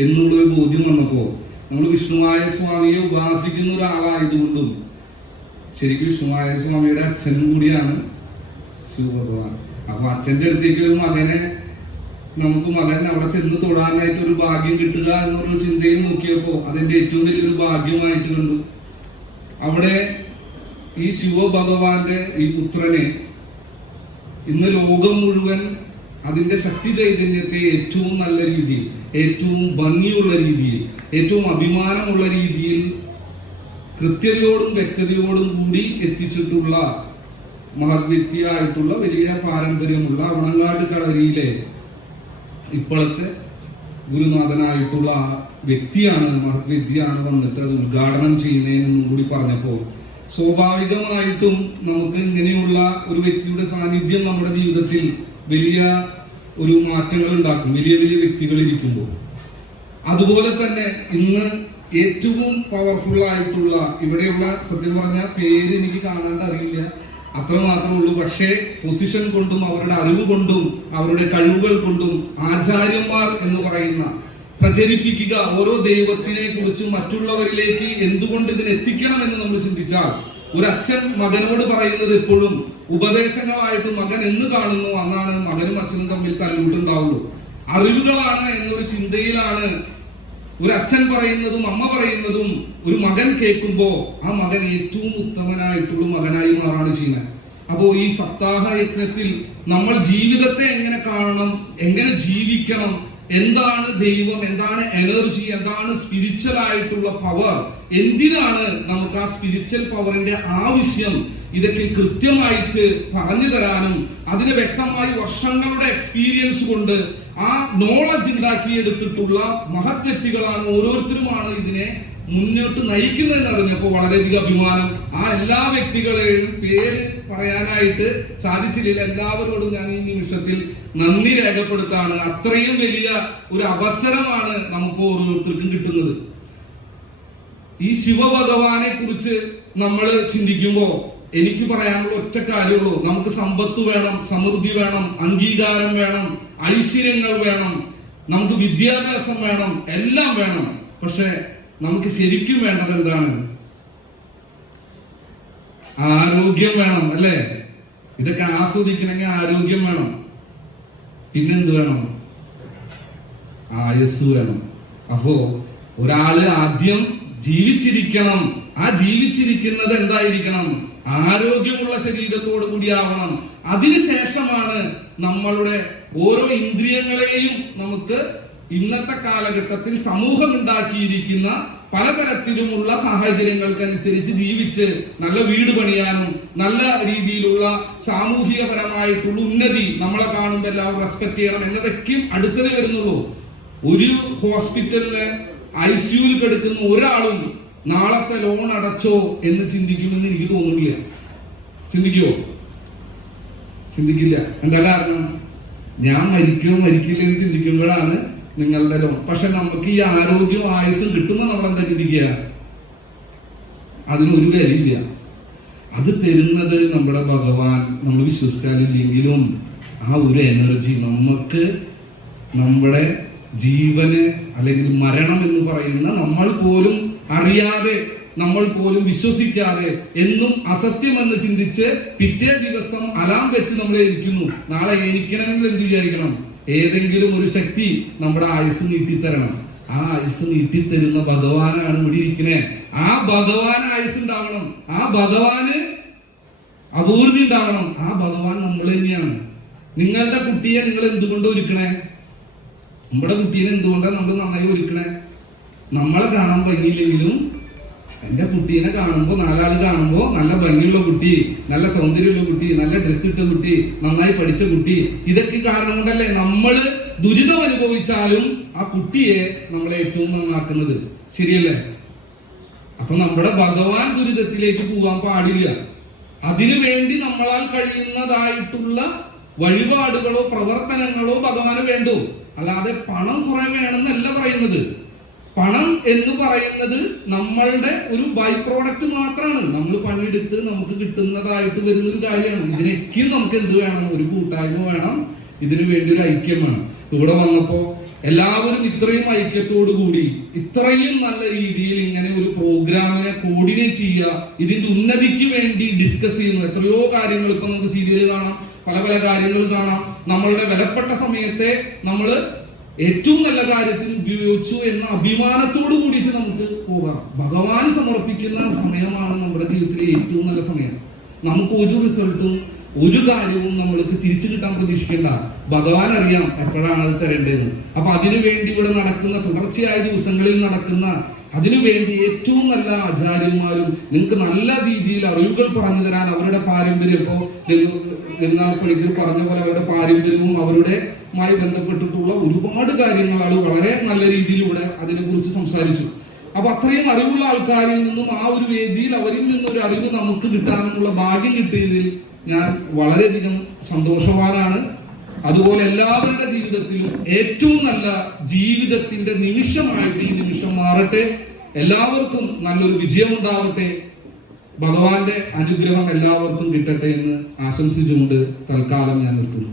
എന്നുള്ളൊരു ബോധ്യം വന്നപ്പോ നമ്മൾ വിഷ്ണുവായ സ്വാമിയെ ഉപാസിക്കുന്ന ഒരാളായതുകൊണ്ടും ശരിക്കും വിഷ്ണുവായ സ്വാമിയുടെ അച്ഛനും കൂടിയാണ് ശിവഭഗവാൻ. അപ്പൊ അച്ഛന്റെ അടുത്തേക്ക് ഒരു മകനെ നമുക്ക് മകൻ അവിടെ ചെന്ന് തൊടാനായിട്ട് ഒരു ഭാഗ്യം കിട്ടുക എന്നൊരു ചിന്തയിൽ നോക്കിയപ്പോ അതെന്റെ ഏറ്റവും വലിയൊരു ഭാഗ്യമായിട്ട് കണ്ടു. അവിടെ ഈ ശിവഭഗവാന്റെ ഈ പുത്രനെ ഇന്ന് ലോകം മുഴുവൻ അതിന്റെ ശക്തി ചൈതന്യത്തെ ഏറ്റവും നല്ല രീതിയിൽ ഏറ്റവും ഭംഗിയുള്ള രീതിയിൽ ഏറ്റവും അഭിമാനമുള്ള രീതിയിൽ കൃത്യതയോടും വ്യക്തതയോടും കൂടി എത്തിച്ചിട്ടുള്ള മഹത്വ്യക്തിയായിട്ടുള്ള വലിയ പാരമ്പര്യമുള്ള അവണങ്ങാട് കളരിയിലെ ഇപ്പോഴത്തെ ഗുരുനാഥനായിട്ടുള്ള വ്യക്തിയാണ് മഹത്വ്യക്തിയാണ് വന്നിട്ട് അത് ഉദ്ഘാടനം ചെയ്യുന്നതിനെന്നും കൂടി പറഞ്ഞപ്പോൾ സ്വാഭാവികമായിട്ടും നമുക്ക് ഇങ്ങനെയുള്ള ഒരു വ്യക്തിയുടെ സാന്നിധ്യം നമ്മുടെ ജീവിതത്തിൽ വലിയ ഒരു മാറ്റങ്ങൾ ഉണ്ടാക്കും. വലിയ വലിയ വ്യക്തികൾ ഇരിക്കുമ്പോൾ. അതുപോലെ തന്നെ ഇന്ന് ഏറ്റവും പവർഫുൾ ആയിട്ടുള്ള ഇവിടെയുള്ള സത്യം പറഞ്ഞ പേര് എനിക്ക് കാണാണ്ട് അറിയില്ല. അത്ര മാത്രമേ ഉള്ളൂ. പക്ഷേ പൊസിഷൻ കൊണ്ടും അവരുടെ അറിവ് കൊണ്ടും അവരുടെ കഴിവുകൾ കൊണ്ടും ആചാര്യന്മാർ എന്ന് പറയുന്ന പ്രചരിപ്പിക്കുക ഓരോ ദൈവത്തിനെ കുറിച്ച് മറ്റുള്ളവരിലേക്ക് എന്തുകൊണ്ട് ഇതിനെത്തിക്കണം എന്ന് നമ്മൾ ചിന്തിച്ചാൽ ഒരു അച്ഛൻ മകനോട് പറയുന്നത് എപ്പോഴും ഉപദേശങ്ങളായിട്ട് മകൻ എന്ന് കാണുന്നു അന്നാണ് മകനും അച്ഛനും തമ്മിൽ തല്ലുണ്ടാവുള്ളൂ അറിവുകളാണ് എന്നൊരു ചിന്തയിലാണ് ഒരു അച്ഛൻ പറയുന്നതും അമ്മ പറയുന്നതും ഒരു മകൻ കേൾക്കുമ്പോൾ ആ മകൻ ഏറ്റവും ഉത്തമനായിട്ടുള്ള മകനായി മാറാണ് ചെയ്യുന്നത്. അപ്പോൾ ഈ സപ്താഹ യജ്ഞത്തിൽ നമ്മൾ ജീവിതത്തെ എങ്ങനെ കാണണം എങ്ങനെ ജീവിക്കണം എന്താണ് ദൈവം എന്താണ് എനർജി എന്താണ് സ്പിരിച്വൽ ആയിട്ടുള്ള പവർ എന്തിനാണ് നമുക്ക് ആ സ്പിരിച്വൽ പവറിന്റെ ആവശ്യം? ഇതൊക്കെ കൃത്യമായിട്ട് പറഞ്ഞു തരാനും അതിന് വ്യക്തമായി വർഷങ്ങളുടെ എക്സ്പീരിയൻസ് കൊണ്ട് ആ നോളജ് ഉണ്ടാക്കിയെടുത്തിട്ടുള്ള മഹത് വ്യക്തികളാണ് ഓരോരുത്തരുമാണ് ഇതിനെ മുന്നോട്ട് നയിക്കുന്നതെന്ന് അറിഞ്ഞപ്പോൾ വളരെയധികം അഭിമാനം. ആ എല്ലാ വ്യക്തികളെയും പേര് പറയാനായിട്ട് സാധിച്ചില്ല. എല്ലാവരോടും ഞാൻ ഈ നിമിഷത്തിൽ നന്ദി രേഖപ്പെടുത്താണ്. അത്രയും വലിയ ഒരു അവസരമാണ് നമുക്ക് ഓരോരുത്തർക്കും കിട്ടുന്നത്. ഈ ശിവഭഗവാനെ കുറിച്ച് നമ്മൾ ചിന്തിക്കുമ്പോൾ എനിക്ക് പറയാനുള്ള ഒറ്റ കാര്യമുള്ളൂ. നമുക്ക് സമ്പത്ത് വേണം സമൃദ്ധി വേണം അംഗീകാരം വേണം ഐശ്വര്യങ്ങൾ വേണം നമുക്ക് വിദ്യാഭ്യാസം വേണം എല്ലാം വേണം. പക്ഷെ നമുക്ക് ശരിക്കും വേണ്ടത് എന്താണ്? ആരോഗ്യം വേണം അല്ലേ? ഇതൊക്കെ ആസ്വദിക്കണമെങ്കിൽ ആരോഗ്യം വേണം. പിന്നെന്ത് വേണം? ആയസ് വേണം. അപ്പോ ഒരാൾ ആദ്യം ജീവിച്ചിരിക്കണം. ആ ജീവിച്ചിരിക്കുന്നത് എന്തായിരിക്കണം? ആരോഗ്യമുള്ള ശരീരത്തോടു കൂടി ആവണം. അതിനുശേഷമാണ് നമ്മളുടെ ഓരോ ഇന്ദ്രിയങ്ങളെയും നമുക്ക് ഇന്നത്തെ കാലഘട്ടത്തിൽ സമൂഹം ഉണ്ടാക്കിയിരിക്കുന്ന പലതരത്തിലുമുള്ള സാഹചര്യങ്ങൾക്കനുസരിച്ച് ജീവിച്ച് നല്ല വീട് പണിയാനും നല്ല രീതിയിലുള്ള സാമൂഹികപരമായിട്ടുള്ള ഉന്നതി നമ്മളെ കാണുമ്പോൾ എല്ലാവരും റെസ്പെക്ട് ചെയ്യണം എന്നതൊക്കെയും അടുത്തത് വരുന്നുള്ളൂ. ഒരു ഹോസ്പിറ്റലിലെ ഐ സിയുവിൽ കിടക്കുന്ന ഒരാളും നാളത്തെ ലോൺ അടച്ചോ എന്ന് ചിന്തിക്കുമെന്ന് എനിക്ക് തോന്നുന്നില്ല. ചിന്തിക്കോ ചിന്തിക്കില്ല. എന്താ കാരണം? ഞാൻ മരിക്കോ മരിക്കില്ല എന്ന് ചിന്തിക്കുമ്പോഴാണ് നിങ്ങളുടെ ലോൺ പക്ഷെ നമുക്ക് ഈ ആരോഗ്യവും ആയുസ് കിട്ടുമ്പോൾ നമ്മൾ എന്താ ചിന്തിക്കുക? അതിനൊരു വിലയില്ല. അത് തരുന്നത് നമ്മുടെ ഭഗവാൻ നമ്മൾ വിശ്വസിച്ചാലില്ലെങ്കിലും ആ ഒരു എനർജി നമുക്ക് നമ്മുടെ ജീവന് അല്ലെങ്കിൽ മരണം എന്ന് പറയുന്ന നമ്മൾ പോലും അറിയാതെ നമ്മൾ പോലും വിശ്വസിക്കാതെ എന്നും അസത്യമെന്ന് ചിന്തിച്ച് പിറ്റേ ദിവസം അലാം വെച്ച് നമ്മൾ ഇരിക്കുന്നു. നാളെ എനിക്കണമെങ്കിൽ എന്ത് വിചാരിക്കണം? ഏതെങ്കിലും ഒരു ശക്തി നമ്മുടെ ആയുസ് നീട്ടിത്തരണം. ആ ആയുസ് നീട്ടിത്തരുന്ന ഭഗവാനാണ് ഇവിടെ ഇരിക്കുന്നത് ആ ഭഗവാൻ ആയുസ് ഉണ്ടാവണം. ആ ഭഗവാന് അപൂർതി ഉണ്ടാവണം. ആ ഭഗവാൻ നമ്മൾ തന്നെയാണ്. നിങ്ങളുടെ കുട്ടിയെ നിങ്ങൾ എന്തുകൊണ്ട് ഒരുക്കണേ? നമ്മുടെ കുട്ടീനെ എന്തുകൊണ്ടാണ് നമ്മൾ നന്നായി ഒരുക്കണേ? നമ്മളെ കാണാൻ ഭംഗിയില്ലെങ്കിലും എന്റെ കുട്ടീനെ കാണുമ്പോ നാലാൾ കാണുമ്പോ നല്ല ഭംഗിയുള്ള കുട്ടി നല്ല സൗന്ദര്യമുള്ള കുട്ടി നല്ല ഡ്രസ് ഇട്ട കുട്ടി നന്നായി പഠിച്ച കുട്ടി. ഇതൊക്കെ കാരണം കൊണ്ടല്ലേ നമ്മൾ ദുരിതം അനുഭവിച്ചാലും ആ കുട്ടിയെ നമ്മളെ ഏറ്റവും നന്നാക്കുന്നത്. ശരിയല്ലേ? അപ്പൊ നമ്മുടെ ഭഗവാൻ ദുരിതത്തിലേക്ക് പോകാൻ പാടില്ല. അതിനു വേണ്ടി നമ്മളാൽ കഴിയുന്നതായിട്ടുള്ള വഴിപാടുകളോ പ്രവർത്തനങ്ങളോ ഭഗവാന് വേണ്ടു. അല്ലാതെ പണം കുറെ വേണമെന്നല്ല പറയുന്നത്. പണം എന്ന് പറയുന്നത് നമ്മളുടെ ഒരു ബൈ പ്രോഡക്റ്റ് മാത്രമാണ് നമ്മൾ പണിയെടുത്ത് നമുക്ക് കിട്ടുന്നതായിട്ട് വരുന്ന ഒരു കാര്യമാണ്. ഇതിനൊക്കെയും നമുക്ക് എന്ത് വേണം? ഒരു കൂട്ടായ്മ വേണം. ഇതിനു വേണ്ടി ഒരു ഐക്യം വേണം. ഇവിടെ വന്നപ്പോ എല്ലാവരും ഇത്രയും ഐക്യത്തോടു കൂടി ഇത്രയും നല്ല രീതിയിൽ ഇങ്ങനെ ഒരു പ്രോഗ്രാമിനെ കോർഡിനേറ്റ് ചെയ്യുക ഇതിന്റെ ഉന്നതിക്ക് വേണ്ടി ഡിസ്കസ് ചെയ്യുന്നു. എത്രയോ കാര്യങ്ങൾ ഇപ്പൊ നമുക്ക് സീരിയൽ കാണാം. പല പല കാര്യങ്ങൾ കാണാം. നമ്മളുടെ വിലപ്പെട്ട സമയത്തെ നമ്മൾ ഏറ്റവും നല്ല കാര്യത്തിൽ ഉപയോഗിച്ചു എന്ന അഭിമാനത്തോട് കൂടിയിട്ട് നമുക്ക് പോകാം. ഭഗവാൻ സമർപ്പിക്കുന്ന സമയമാണ് നമ്മുടെ ജീവിതത്തിലെ ഏറ്റവും നല്ല സമയം. നമുക്ക് ഒരു റിസൾട്ടും ഒരു കാര്യവും നമ്മൾക്ക് തിരിച്ചു കിട്ടാൻ പ്രതീക്ഷിക്കേണ്ട. ഭഗവാൻ അറിയാം എപ്പോഴാണ് അത് തരേണ്ടതെന്ന്. അപ്പൊ അതിനു വേണ്ടി ഇവിടെ നടക്കുന്ന തുടർച്ചയായ ദിവസങ്ങളിൽ നടക്കുന്ന അതിനുവേണ്ടി ഏറ്റവും നല്ല ആചാര്യന്മാരും നിങ്ങൾക്ക് നല്ല രീതിയിൽ അറിവുകൾ പറഞ്ഞു തരാൻ അവരുടെ പാരമ്പര്യം. ഇപ്പോൾ പെരുന്നാൾ പണിക്കർ പറഞ്ഞ പോലെ അവരുടെ പാരമ്പര്യവും അവരുടെ ബന്ധപ്പെട്ടിട്ടുള്ള ഒരുപാട് കാര്യങ്ങളാണ് വളരെ നല്ല രീതിയിൽ ഇവിടെ അതിനെക്കുറിച്ച് സംസാരിച്ചു. അപ്പൊ അത്രയും അറിവുള്ള ആൾക്കാരിൽ നിന്നും ആ ഒരു വേദിയിൽ അവരിൽ നിന്നും ഒരു അറിവ് നമുക്ക് കിട്ടാനുള്ള ഭാഗ്യം കിട്ടിയതിൽ ഞാൻ വളരെയധികം സന്തോഷവാനാണ്. അതുപോലെ എല്ലാവരുടെ ജീവിതത്തിലും ഏറ്റവും നല്ല ജീവിതത്തിന്റെ നിമിഷമായിട്ട് ഈ നിമിഷം മാറട്ടെ. എല്ലാവർക്കും നല്ലൊരു വിജയം ഉണ്ടാവട്ടെ ഭഗവാന്റെ അനുഗ്രഹം എല്ലാവർക്കും കിട്ടട്ടെ എന്ന് ആശംസിച്ചുകൊണ്ട് തൽക്കാലം ഞാൻ നിർത്തുന്നു.